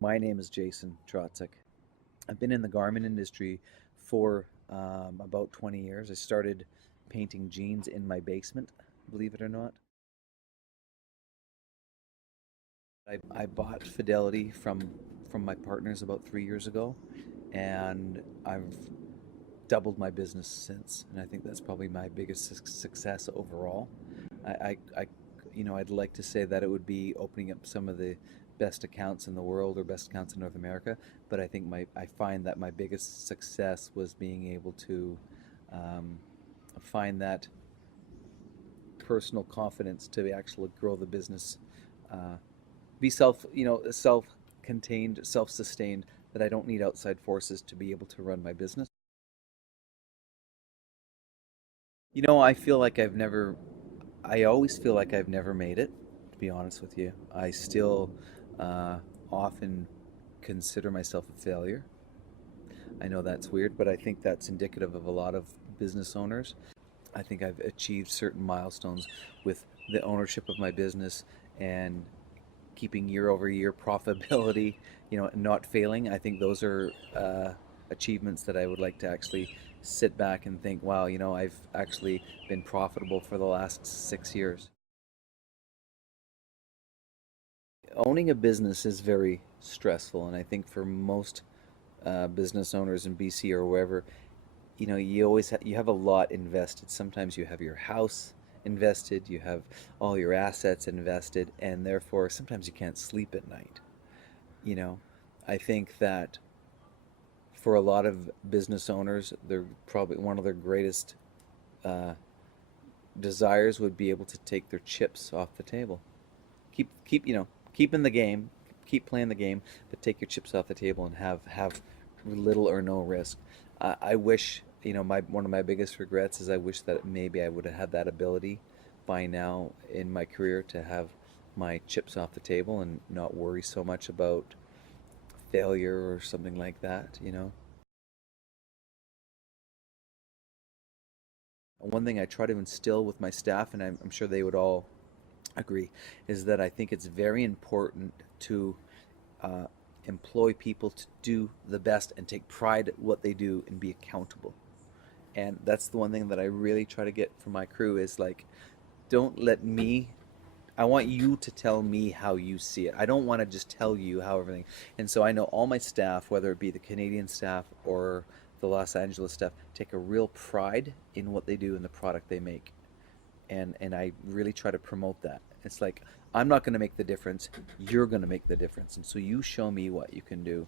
My name is Jason Trotzuk. I've been in the garment industry for about 20 years. I started painting jeans in my basement, believe it or not. I bought Fidelity from my partners about 3 years ago, and I've doubled my business since. And I think that's probably my biggest success overall. I'd like to say that it would be opening up some of the best accounts in the world or best accounts in North America, but I find that my biggest success was being able to um, find that personal confidence to actually grow the business, uh, be self-contained, self-sustained. That I don't need outside forces to be able to run my business. I feel like I always feel like I've never made it, to be honest with you. I still uh, often consider myself a failure. I know that's weird, but I think that's indicative of a lot of business owners. I think I've achieved certain milestones with the ownership of my business and keeping year over year profitability, not failing. I think those are achievements that I would like to actually sit back and think, wow, I've actually been profitable for the last 6 years. Owning a business is very stressful, and I think for most business owners in BC or wherever, you have a lot invested. Sometimes you have your house invested, you have all your assets invested, and therefore sometimes you can't sleep at night. You know, I think that for a lot of business owners, they're probably one of their greatest uh, desires would be able to take their chips off the table. Keep in the game, keep playing the game, but take your chips off the table and have little or no risk. I wish, my one of my biggest regrets is I wish that maybe I would have had that ability by now in my career to have my chips off the table and not worry so much about failure or something like that. One thing I try to instill with my staff, and I'm sure they would all agree, is that I think it's very important to uh, employ people to do the best and take pride at what they do and be accountable. And that's the one thing that I really try to get from my crew is like, don't let me. I want you to tell me how you see it. I don't want to just tell you how everything. And so I know all my staff, whether it be the Canadian staff or the Los Angeles staff, take a real pride in what they do and the product they make. And I really try to promote that. It's like I'm not going to make the difference, you're going to make the difference. And so you show me what you can do.